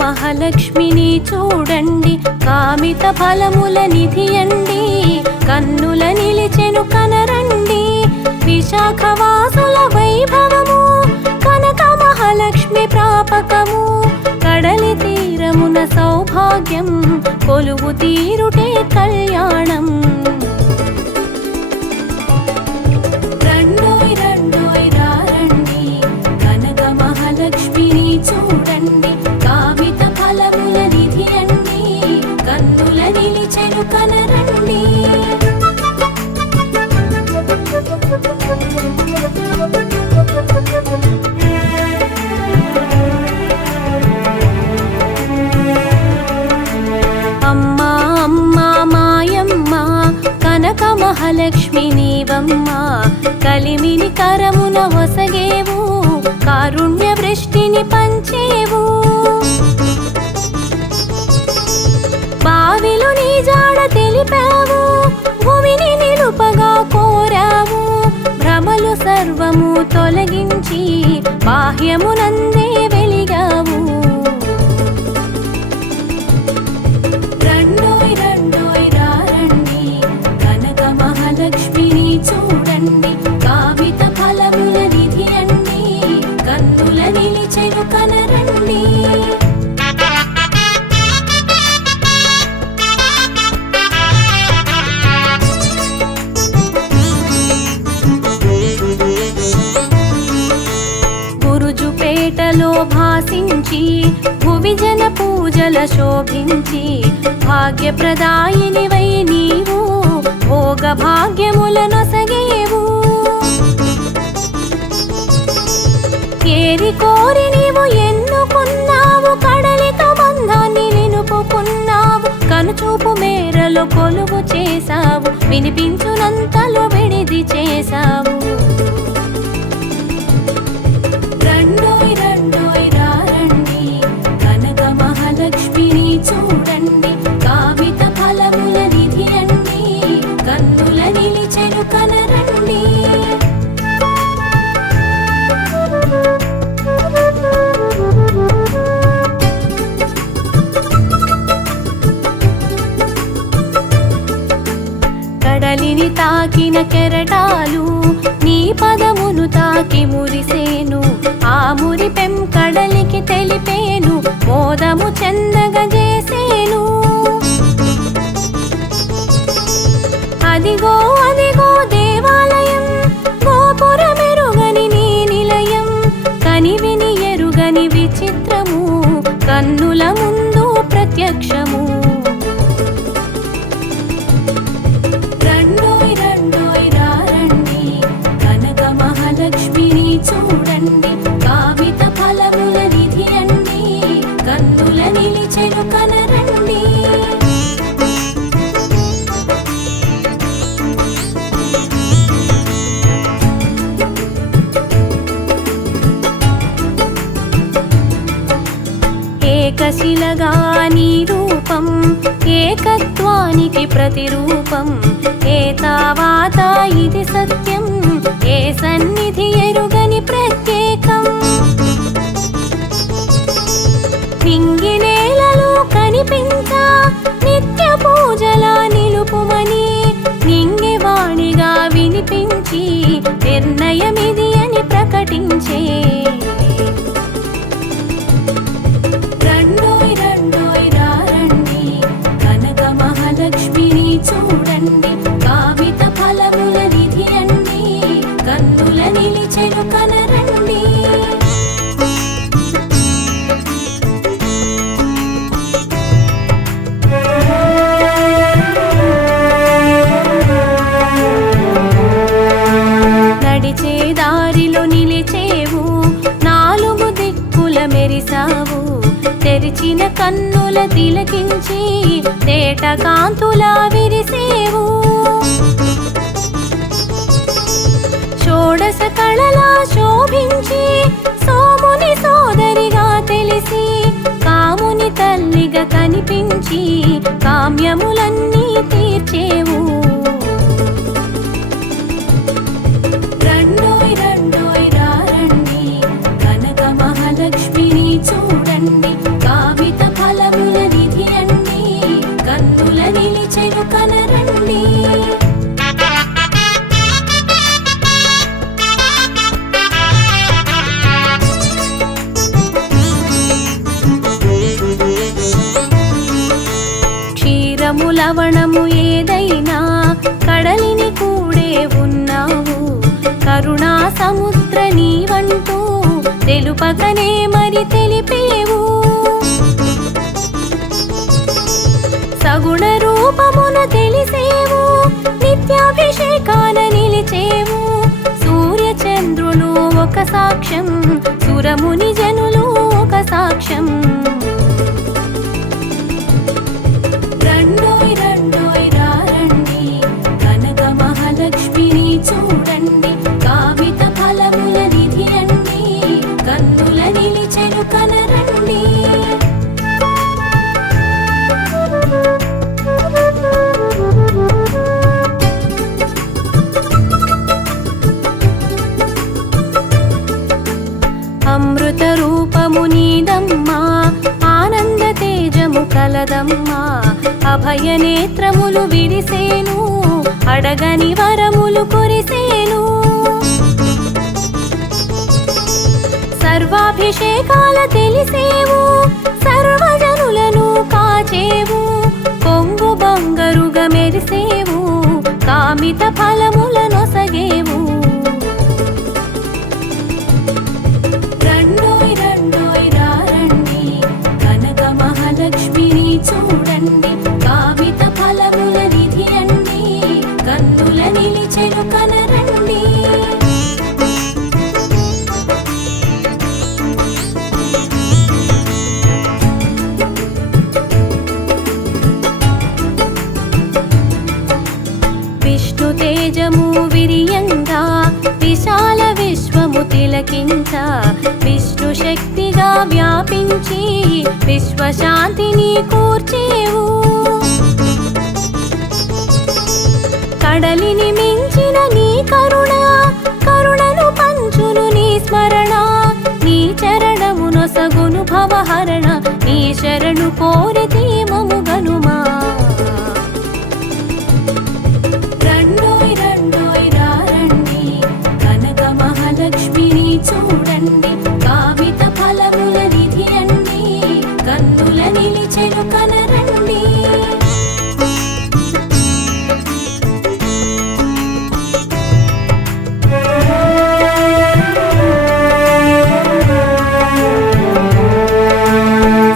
మహాలక్ష్మిని చూడండి, కామిత ఫలముల నిధియండి, కన్నుల నిలిచెను కనరండి. విశాఖవాసుల వైభవము కనక మహాలక్ష్మి ప్రాపకము, కడలి తీరమున సౌభాగ్యం కొలువు తీరుటే కళ్యాణం. రండోయ్ రండోయ్ రారండి, కనక మహాలక్ష్మిని చూడండి, కామిత ఫలముల నిధియండి, కన్నుల నిలిచెను కనరండి. అమ్మా అమ్మా మాయమ్మ కనక మహాలక్ష్మి నీవమ్మ, కలిమిని కరమున వసగేవు, కారుణ్య వృష్టిని పంచేవు. బావిలో నీ జాడ తెలిపావు, భూమిని నిలుపగా కోరావు, భ్రమలు సర్వము తొలగించి బాహ్యమునందే వెలిగావు. రండోయ్ రండోయ్ రారండి, కనక మహాలక్ష్మిని చూడండి, కామిత ఫలముల నిధియండి, కన్నుల నిలిచెను కనరండి. గురుజుపేటలో భాసించి భువిజన పూజల శోభించి, భాగ్యప్రదాయినివై నీవు భోగ భాగ్యములనొసగేవు. ఏరి కోరి నీవు ఎన్నుకున్నావు, కడలితో బంధాన్ని నిలుపుకున్నావు, కనుచూపు మేరలో కొలువు చేశావు, వినిపించునంతలో విడిది చేశావు. రండోయ్ రండోయ్ రారండి, కనక మహాలక్ష్మిని చూడండి, కామిత ఫలముల నిధియండి, కన్నుల నిలిచెను కనరండి. కడలిని తాకిన కెరటాలు నీ పదమును తాకి మురిసేను, ఆ మురిపెం కడలికి తెలిపేను, మోదము చెందగజేసేను. అదిగో అదిగో దేవాలయం, గోపురమెరుగని నీ నిలయం, కనివిని ఎరుగని విచిత్రము, కన్నుల ముందు ప్రత్యక్షము. రండోయ్ రండోయ్ రారండి, కనక మహాలక్ష్మిని చూడండి, కామిత ఫలముల నిధియండి, కన్నుల నిలిచెను కనరండి. ఏకశిలగా నీ రూపం, ఏకత్వానికి ప్రతిరూపం, ఏతావాత ఇది సత్యం, ఏ సన్నిధి ఎరుగని ప్రత్యేకం. నింగి నేలలో కనిపించా నిత్య పూజలా నిలుపుమని, నింగి వాణిగా వినిపించి నిర్ణయమిది అని ప్రకటించే. రండోయ్ రండోయ్ రారండి, కనక మహాలక్ష్మిని చూడండి, కామిత ఫలముల నిధియండి, కన్నుల నిలిచెను కనరండి. నడిచే దారిలో నిలిచేవు, నాలుగు దిక్కుల మెరిసావు, తెరిచిన కన్నుల తిలకించి తేట కాంతులా విరిసేవు. షోడశ కళలా శోభించి సోముని సోదరిగా తెలిసి, కాముని తల్లిగా కనిపించి కామ్యములన్నీ తీర్చేవు. రండోయ్ రండోయ్ రారండి, కనక మహాలక్ష్మిని చూడండి, కావ్య లవణము ఏదైనా కడలిని కూడే ఉన్నావు. కరుణా సముద్ర నీవంటూ తెలుపకనే మరి తెలిపేవు. సగుణ రూపమున తెలిసేవు, నిత్యాభిషేకాన నిలిచేవు. సూర్య చంద్రులు ఒక సాక్ష్యం, సురముని జనులు ఒక సాక్ష్యం. రండోయ్ రండోయ్ రారండి, కనక మహాలక్ష్మిని చూడండి. కామిత ఫలముల నిధి అండి, కన్నుల నిలిచెను కనరండి. అమృత రూపము నీదమ్మా, ఆనంద తేజము కలదమ్మా. అభయ నేత్రములు విరిసేను, అడగని వరములు కురిసేను. సర్వాభిషేకాల తెలిసేవు, సర్వజనులను కాచేవు. కొంగు బంగరుగా మెరిసేవు, కామిత ఫలముల నొసగేవు. రండోయ్ రండోయ్ రారండి, కనక మహాలక్ష్మిని చూడండి. కామిత ఫలముల నిధి అండి, కన్నుల నిలిచెను కనరండి. విష్ణు తేజము విరియంగా విశాల విశ్వము తిలకించ. విష్ణు శక్తిగా వ్యాపించి విశ్వశాంతిని కూర్చేవు. కడలిని మించిన నీ కరుణ, కరుణను పంచును నీ స్మరణ. నీ చరణము నొసగును భవహరణ, నీ శరణు కోరితే మము గనుమా. రండోయ్ రండోయ్ రారండి, కనక మహాలక్ష్మిని చూడండి. కామిత ఫలముల నిధి అండి, కన్నుల నిలిచెను కనరండి.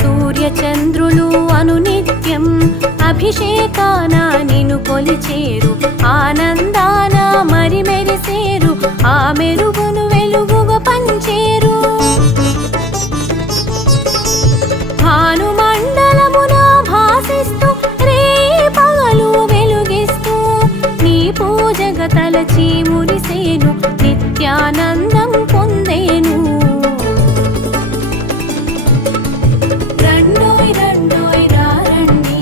సూర్య చంద్రులు అనునిత్యం అభిషేకాన నిన్ను కొలిచేరు. ఆనందాన మరి మెరిసేరు, ఆ మెరుగును వెలుగుగా పంచేరు. భానుమండలమున భాసిస్తూ రే పగలు వెలుగిస్తూ నీ పూజగా తలచి మురిసేను, నిత్యానందం పొందేను. రండోయ్ రండోయ్ రారండి,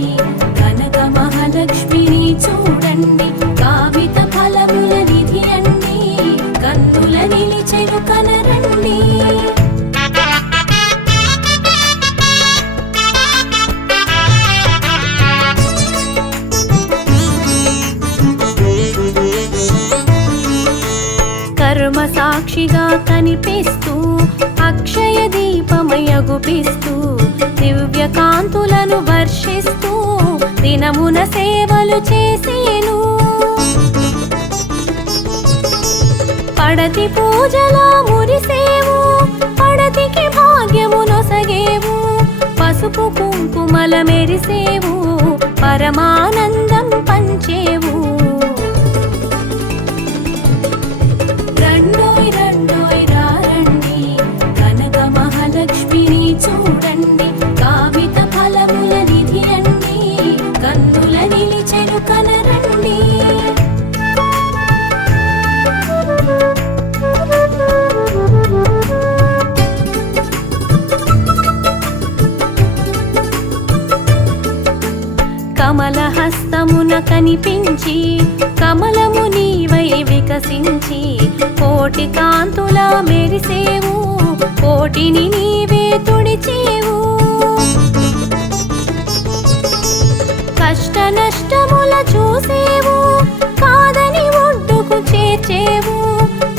కనక మహాలక్ష్మిని చూడండి. కామిత ఫలముల నిధి అండి, కన్నుల నిలిచెను కనరండి. కర్మ సాక్షిగా కనిపిస్తూ అక్షయ దీపమయగుపిస్తూ దివ్య కాంతులను వర్షిస్తూ దినమున సేవలు చేసేను. పడతి పూజలా మురిసేవు, పడతికి భాగ్యము నొసగేవు. పసుపు కుంకుమల మెరిసేవు, పరమానందం పంచేవు. రండోయ్ రండోయ్ రారండి, కనక మహాలక్ష్మిని చూడండి. కామిత ఫలముల నిధి అండి, కన్నుల నిలిచెను కనరండి. కమల హస్తమున కనిపించి కమలము నీవై వికసించి కోటి కాంతుల మెరిసేవు, కోటిని నీవే తుడిచేవు. కష్ట నష్టముల చూసేవు, కాదని ఒడ్డుకు చేర్చేవు.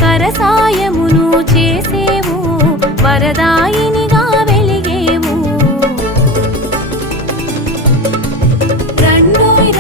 కరసాయమును చేసేవు, వరదాయినిగా వెలిగేవు. రండోయ్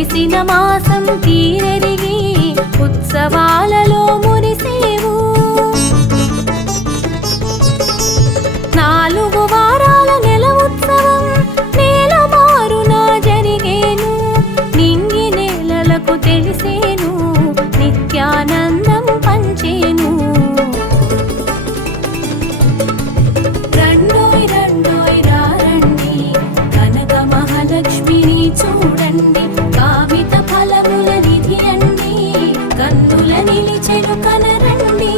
తెలిసిన మాసం తీరెరిగి ఉత్సవాలలో మురిసేవు. 4 వారాల నెల ఉత్సవం నేల మారున జరిగేను. నింగి నేలలకు తెలిసేను, నిత్యానందం పంచేను. రండోయ్ రండోయ్ రారండి, కనక మహాలక్ష్మిని చూడండి. కామిత ఫలముల నిధి అండి, కన్నుల నిలిచెను కనరండి.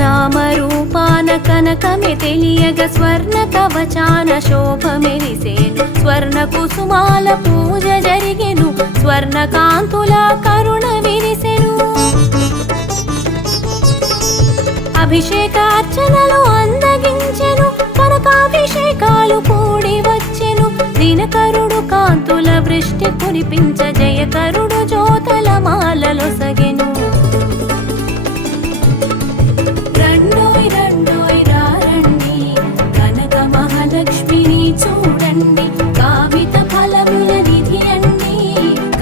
నామరూపాన కనకమే తెలియగ స్వర్ణ కవచాన శోభ మెరిసేను. స్వర్ణ కుసుమాల పూజ జరిగెను, స్వర్ణ కాంతుల కరుణ విరిసెను. అభిషేక అర్చనలు అందగించెను, కనకాభిషేకాలు కూడి వచ్చెను. దినకరుడు కాంతుల వృష్టి కురిపించ, జయకరుడు జ్యోతల మాలలొసగెను. రండోయ్ రండోయ్ రారండి, కనక మహాలక్ష్మిని చూడండి. కామిత ఫలముల నిధి అండి,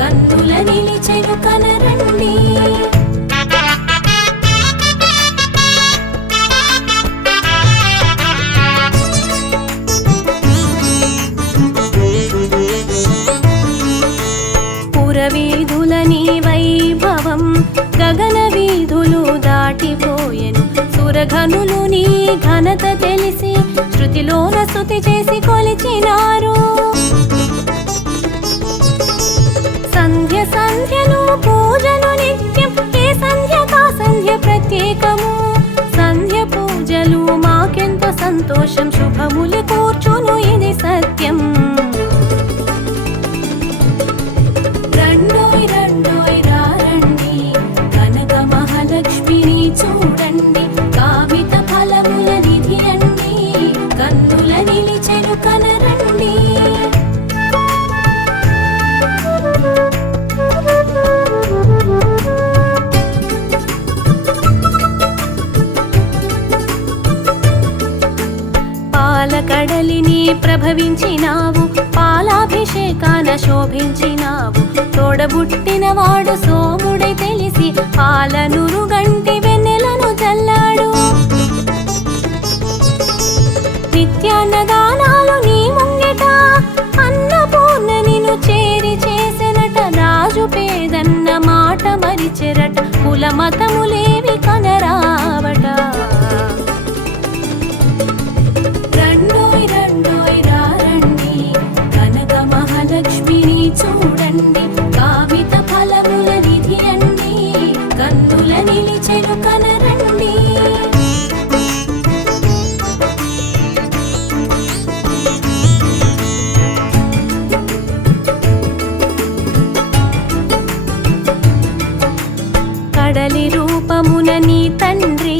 కన్నుల నిలిచెను కనరండి. పురవీధులని వైభవం గగన వీధులు దాటిపోయెను. సురఘనులు నీ ఘనత తెలిసి శృతిలోన స్తుతి చేసి కొలిచినారు. సంధ్య సంధ్యను పూజలు నిత్యం, ఏ సంధ్య కా సంధ్య ప్రత్యేకము. సంధ్య పూజలు మాకెంతో సంతోషం, శుభములు కూర్చును ఇది సత్యం. రండోయ్ రండోయ్ రారండి, కనక మహాలక్ష్మిని చూడండి. కామిత ఫలముల నిధి అండి, కన్నుల నిలిచెను కనరండి. పాలకడలిని ప్రభవించినావు, పాలాభిషేకాన శోభించినావు. తోడబుట్టినవాడు సోముడై తెలిసి పాలనురు గంటి వెన్నెలను చల్లాడు. నిత్యాన్నదానాలు నీ ముంగిట, అన్నపూర్ణ నిన్ను చేరి చేసెనట. రాజు పేదన్న మాట మరిచెరట, కుల మతములేవి కనరావట. రండోయ్ రండోయ్ రారండి, కనక మహాలక్ష్మిని చూడండి. కామిత ఫలముల నిధి అండి, కన్నుల నిలిచెను కనరండి. కడలి రూపమున నీ తండ్రి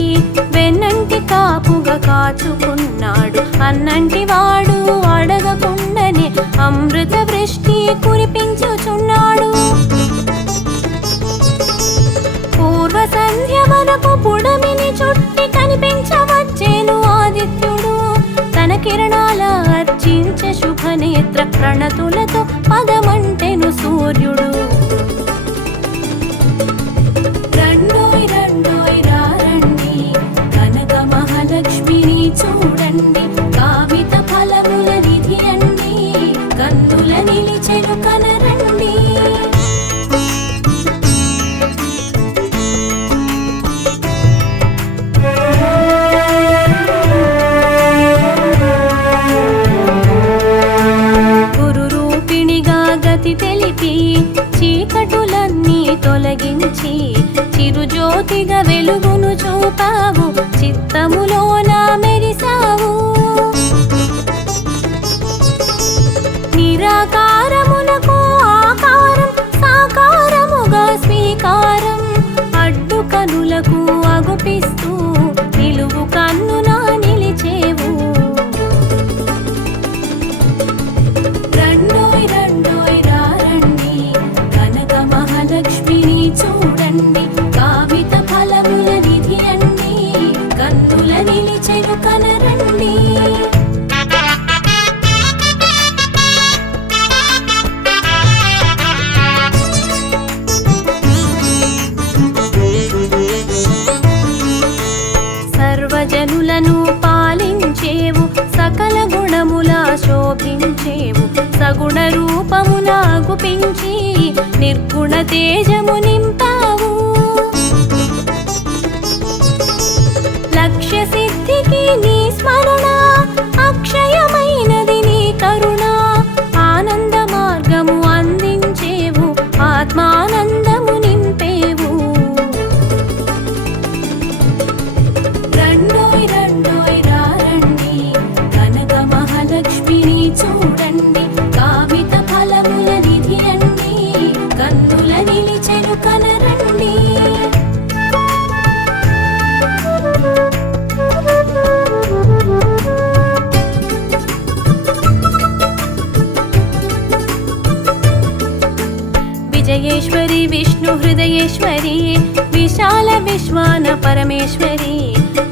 వెన్నంటి కాపుగా కాచుకున్నాడు. అన్నంటి వాడు అడగకుండానే అమృత వృష్టి కురిపించుచున్నాడు. పూర్వ సంధ్య వరకు పుడమిని చుట్టి కనిపించవచ్చేను ఆదిత్యుడు. తన కిరణాల అర్చించే శుభనేత్ర ప్రణతులతో పదమంటెను సూర్యుడు. రండోయ్ రండోయ్ రారండి, కనక మహాలక్ష్మిని చూడండి. కామిత ఫలముల నిధి అండి, కన్నుల నిలిచెను కనరండి. గురు రూపిణిగా గతి తెలిపి చీకటులన్నీ తొలగించి చిరుజ్యోతిగా వెలుగును చూపావు. చిత్తములోన మెరిసావు. నిరాకారమునకు ఆకారం, సాకారముగా స్వీకారం. అడ్డు కనులకు అగుపిస్తూ నిలువు కన్నున నిలిచేవు. రండోయ్ రండోయ్ రారండి, కనక మహాలక్ష్మిని చూడండి. రూపమున గుపించి నిర్గుణ తేజము నింపావు. లక్ష్య సిద్ధికి నీ స్మరణ, అక్షయమైనది నీ కరుణ. ఆనంద మార్గము అందించేవు, ఆత్మానందము నింపేవు. రండోయ్ రండోయ్ రారండి, కనక మహాలక్ష్మిని చూడండి. కామిత ఫలముల నిధి అండి, కన్నుల నిలిచెను కనరండి. విజయేశ్వరి విష్ణు హృదయేశ్వరి, విశాల విశ్వాన పరమేశ్వరి.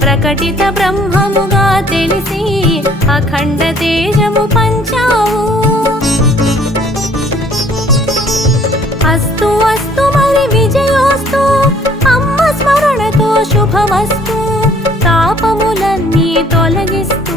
ప్రకటిత బ్రహ్మముగా తెలిసి అఖండ తేజము పంచావు. అస్తు అస్తు మరి విజయోస్తు, అమ్మ స్మరణతో శుభమస్తు. తాపములన్నీ తొలగిస్తూ